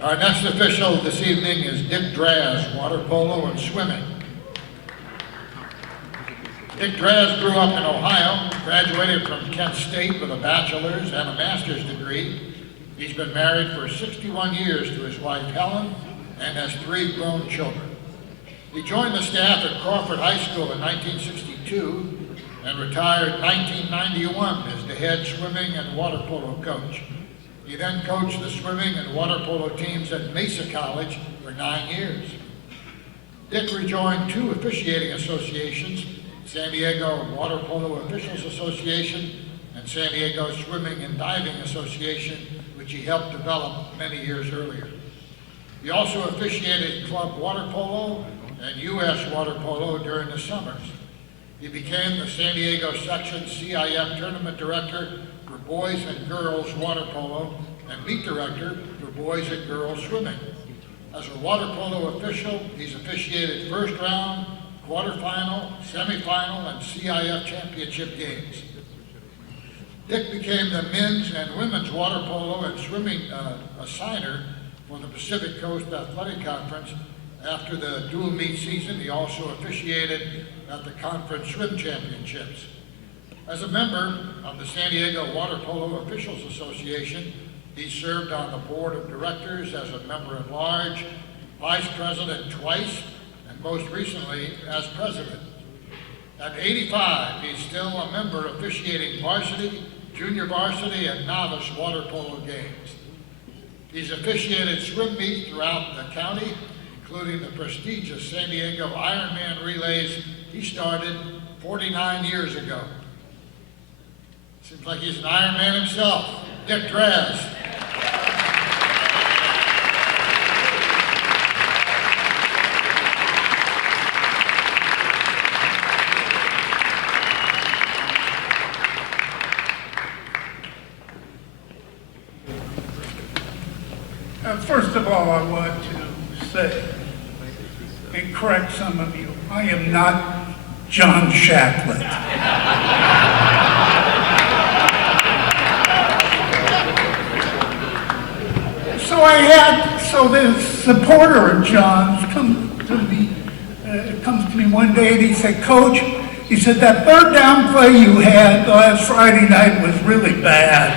Our next official this evening is Dick Draz, water polo and swimming. Dick Draz grew up in Ohio, graduated from Kent State with a bachelor's and a master's degree. He's been married for 61 years to his wife Helen and has 3 grown children. He joined the staff at Crawford High School in 1962 and retired in 1991 as the head swimming and water polo coach. He then coached the swimming and water polo teams at Mesa College for 9 years. Dick rejoined 2 officiating associations, San Diego Water Polo Officials Association and San Diego Swimming and Diving Association, which he helped develop many years earlier. He also officiated club water polo and U.S. water polo during the summers. He became the San Diego section CIF tournament director for boys and girls water polo and meet director for boys and girls swimming. As a water polo official, he's officiated first round, quarterfinal, semifinal, and CIF championship games. Dick became the men's and women's water polo and swimming assigner for the Pacific Coast Athletic Conference. After the dual meet season, he also officiated at the conference swim championships. As a member of the San Diego Water Polo Officials Association, he served on the board of directors as a member at large, vice president twice, and most recently as president. At 85, he's still a member officiating varsity, junior varsity, and novice water polo games. He's officiated swim meets throughout the county, including the prestigious San Diego Ironman relays he started 49 years ago. Seems like he's an Ironman himself. Dick Draz. First of all, I want to say and correct some of you. I am not John Shacklet. So this supporter of John's comes to me one day and he said, "Coach," he said, "that third down play you had last Friday night was really bad."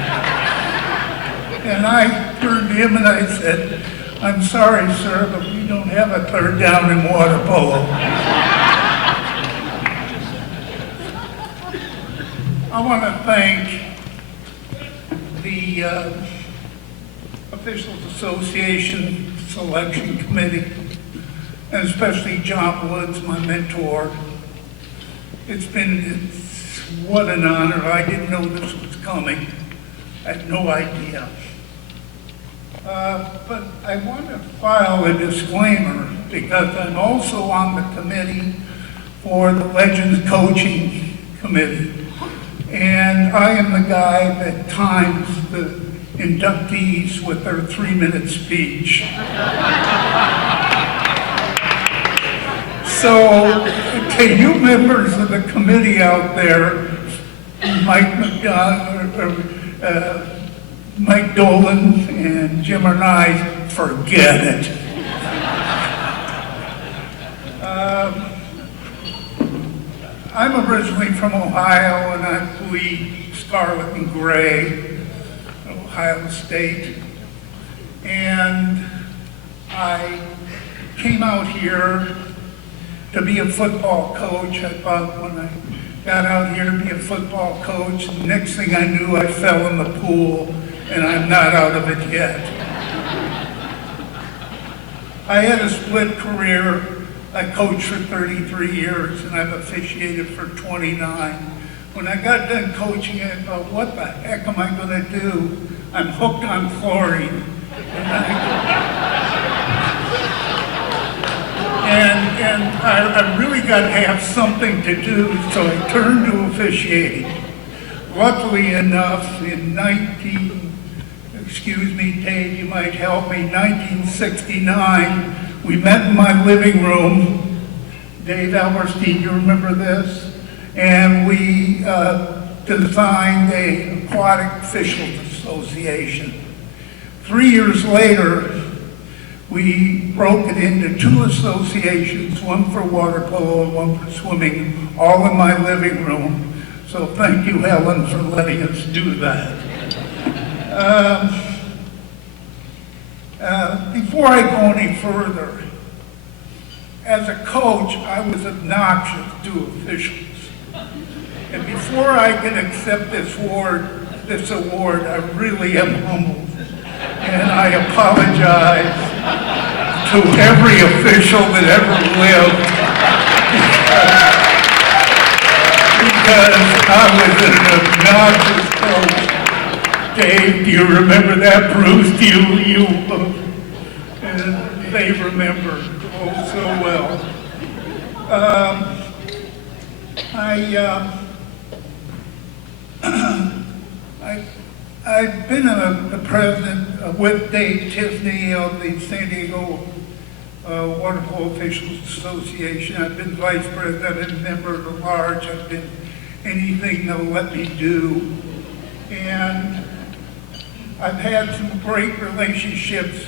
And I turned to him and I said, "I'm sorry, sir, but we don't have a third down in water polo." I want to thank the Officials Association Selection Committee, and especially John Woods, my mentor. What an honor. I didn't know this was coming. I had no idea. But I want to file a disclaimer because I'm also on the committee for the Legends Coaching Committee. And I am the guy that times the inductees with their 3-minute speech. So to you members of the committee out there, Mike Dolan and Jim and I, forget it. I'm originally from Ohio and I bleed scarlet and gray, Ohio State. And I came out here to be a football coach. I thought when I got out here to be a football coach, the next thing I knew I fell in the pool and I'm not out of it yet. I had a split career. I coached for 33 years and I've officiated for 29. When I got done coaching, I thought, what the heck am I going to do? I'm hooked on chlorine. And I really got to have something to do, so I turned to officiating. Luckily enough, in excuse me, Dave, you might help me, 1969, we met in my living room. Dave Alberstein, you remember this? And we designed a aquatic officials association. 3 years later, We broke it into 2 associations, one for water polo and one for swimming, all in my living room. So thank you, Helen, for letting us do that. Before I go any further, as a coach, I was obnoxious to officials. And before I can accept this award, I really am humbled. And I apologize to every official that ever lived because I was an obnoxious coach. Dave, do you remember that? Bruce, they remember oh so well. I've been the president with Dave Tiffany of the San Diego Water Polo Officials Association. I've been vice president, I've been member at large, I've been anything they'll let me do. And I've had some great relationships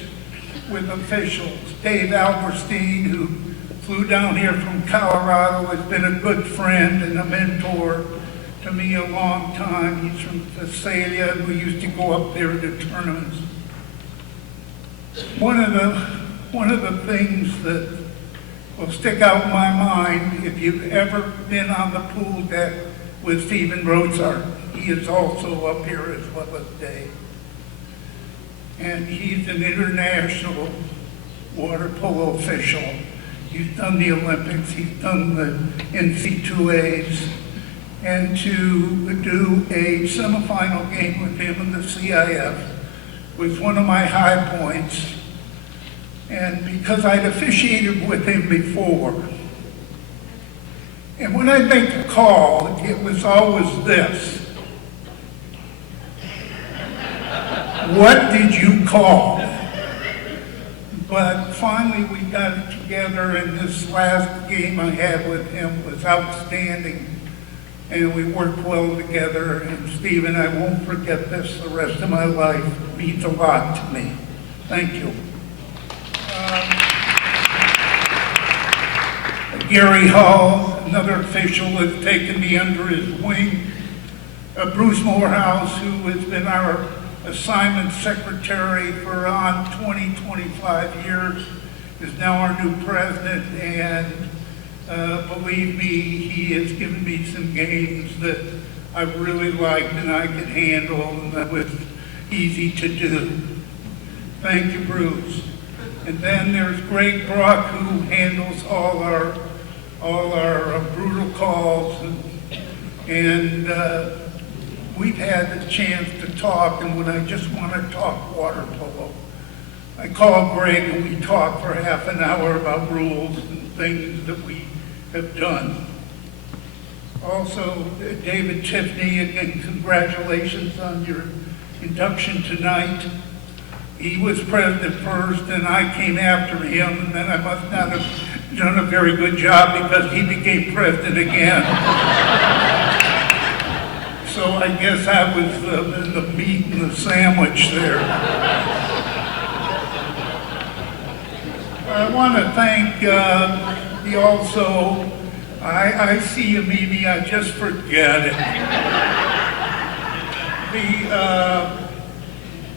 with officials. Dave Alberstein, who flew down here from Colorado, has been a good friend and a mentor to me a long time. He's from Visalia, and we used to go up there to tournaments. One of the things that will stick out in my mind, if you've ever been on the pool deck with Stephen Rotzart, he is also up here as well as Dave. And he's an international water polo official. He's done the Olympics, he's done the NC2As. And to do a semifinal game with him in the CIF was one of my high points. And because I'd officiated with him before, and when I'd make a call, it was always this: what did you call? But finally we got it together, and this last game I had with him was outstanding. And we worked well together, and Stephen, I won't forget this the rest of my life. It means a lot to me. Thank you. Gary Hall, another official, has taken me under his wing. Bruce Morehouse, who has been our assignment secretary for 25 years, is now our new president, and believe me, he has given me some games that I really liked and I could handle, and that was easy to do. Thank you, Bruce. And then there's Greg Brock, who handles all our brutal calls, and we've had the chance to talk, and when I just want to talk water polo, I call Greg and we talk for half an hour about rules and things that we have done. Also, David Tiffany, again, congratulations on your induction tonight. He was president first, and I came after him, and then I must not have done a very good job because he became president again. So I guess I was the meat in the sandwich there. I want to thank I see you, Mimi, I just forget it.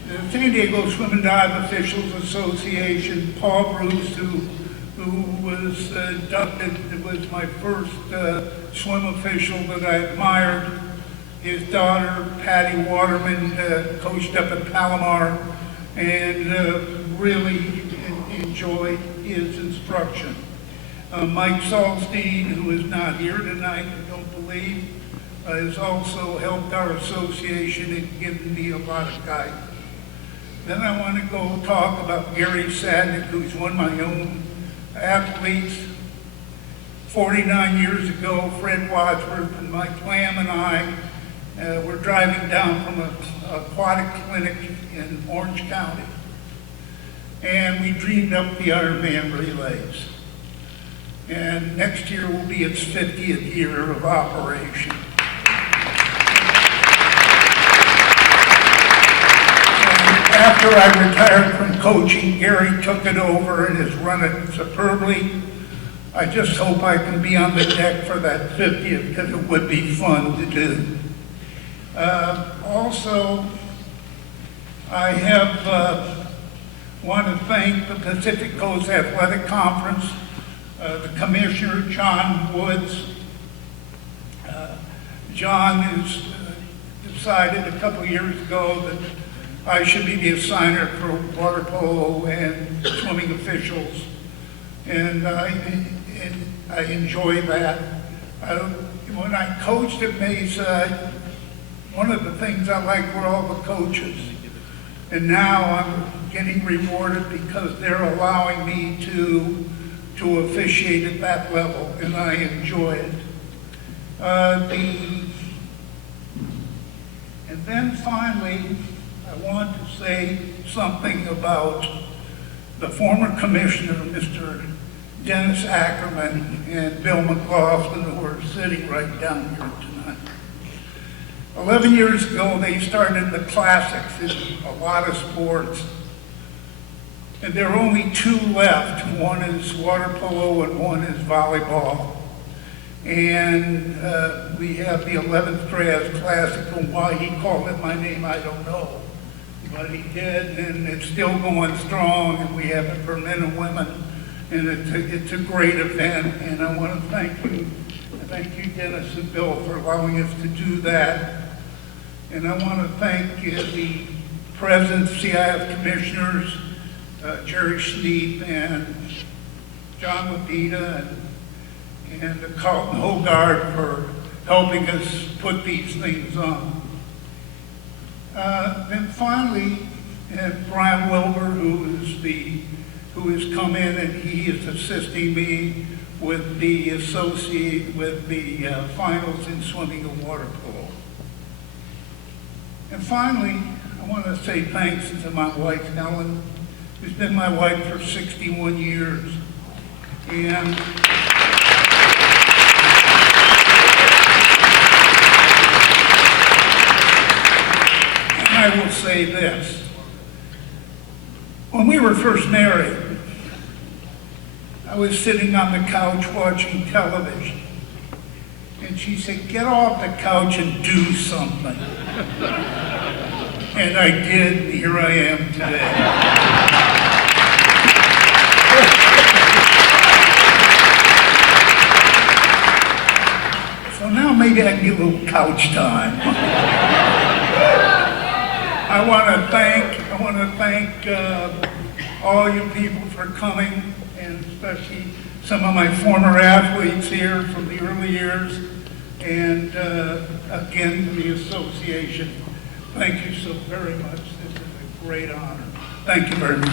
The San Diego Swim and Dive Officials Association, Paul Bruce, who was inducted, was my first swim official that I admired. His daughter, Patty Waterman, coached up at Palomar, and really enjoyed his instruction. Mike Salstein, who is not here tonight, I don't believe, has also helped our association and given me a lot of guidance. Then I want to go talk about Gary Sadnick, who's one of my own athletes. 49 years ago, Fred Wadsworth and Mike Lamb and I were driving down from an aquatic clinic in Orange County, and we dreamed up the Ironman relays. And next year will be its 50th year of operation. And after I retired from coaching, Gary took it over and has run it superbly. I just hope I can be on the deck for that 50th because it would be fun to do. Also, I have want to thank the Pacific Coast Athletic Conference, the Commissioner, John Woods. John has decided a couple of years ago that I should be the assigner for water polo and swimming officials, and I enjoy that. When I coached at Mesa, one of the things I liked were all the coaches, and now I'm getting rewarded because they're allowing me to officiate at that level, and I enjoy it. And then finally, I want to say something about the former commissioner, Mr. Dennis Ackerman and Bill McLaughlin, who are sitting right down here tonight. 11 years ago, they started the classics in a lot of sports. And there are only two left. One is water polo and one is volleyball. And we have the 11th Draz Classic, and why he called it my name, I don't know. But he did, and it's still going strong, and we have it for men and women. And it's a great event, and I want to thank you. Thank you, Dennis and Bill, for allowing us to do that. And I want to thank the President, CIF Commissioners, Jerry Schneep and John Lapita and Carlton Hogard for helping us put these things on. Then finally, Brian Wilbur, who has come in and he is assisting me with the finals in swimming and water polo. And finally, I want to say thanks to my wife, Helen, who's been my wife for 61 years. And I will say this. When we were first married, I was sitting on the couch watching television. And she said, "Get off the couch and do something." And I did, and here I am today. So now maybe I can get a little couch time. I want to thank all you people for coming, and especially some of my former athletes here from the early years, and again, the association. Thank you so very much. This is a great honor. Thank you very much.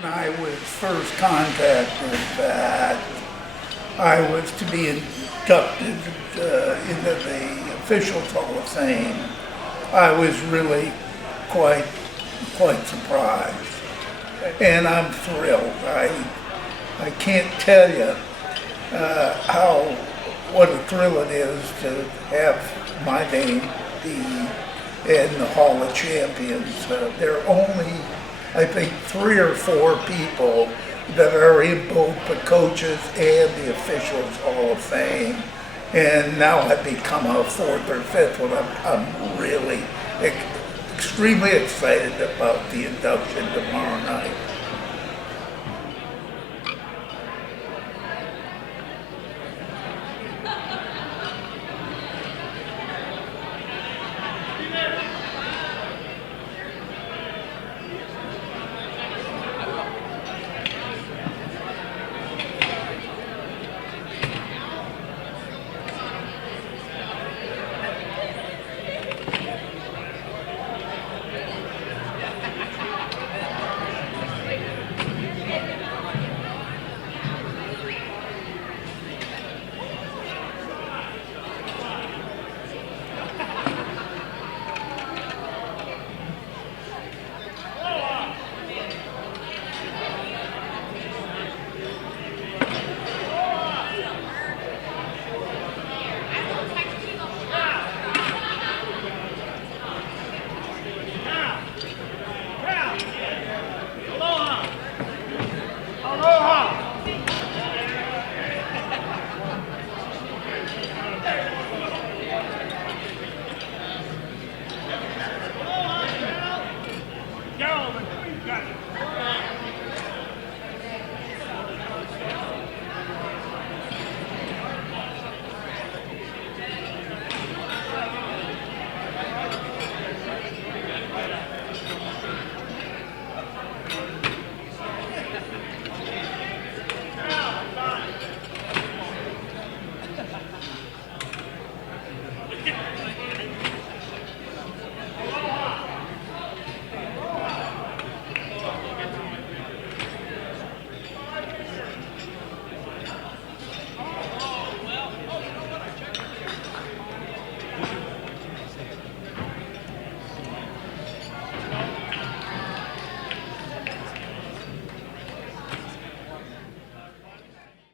When I was first contacted that I was to be inducted into the Officials Hall of Fame, I was really quite surprised, and I'm thrilled. I can't tell you what a thrill it is to have my name be in the Hall of Champions. There are only, I think, 3 or 4 people that are in both the Coaches and the Officials Hall of Fame. And now I've become a 4th or 5th one. I'm really extremely excited about the induction tomorrow night.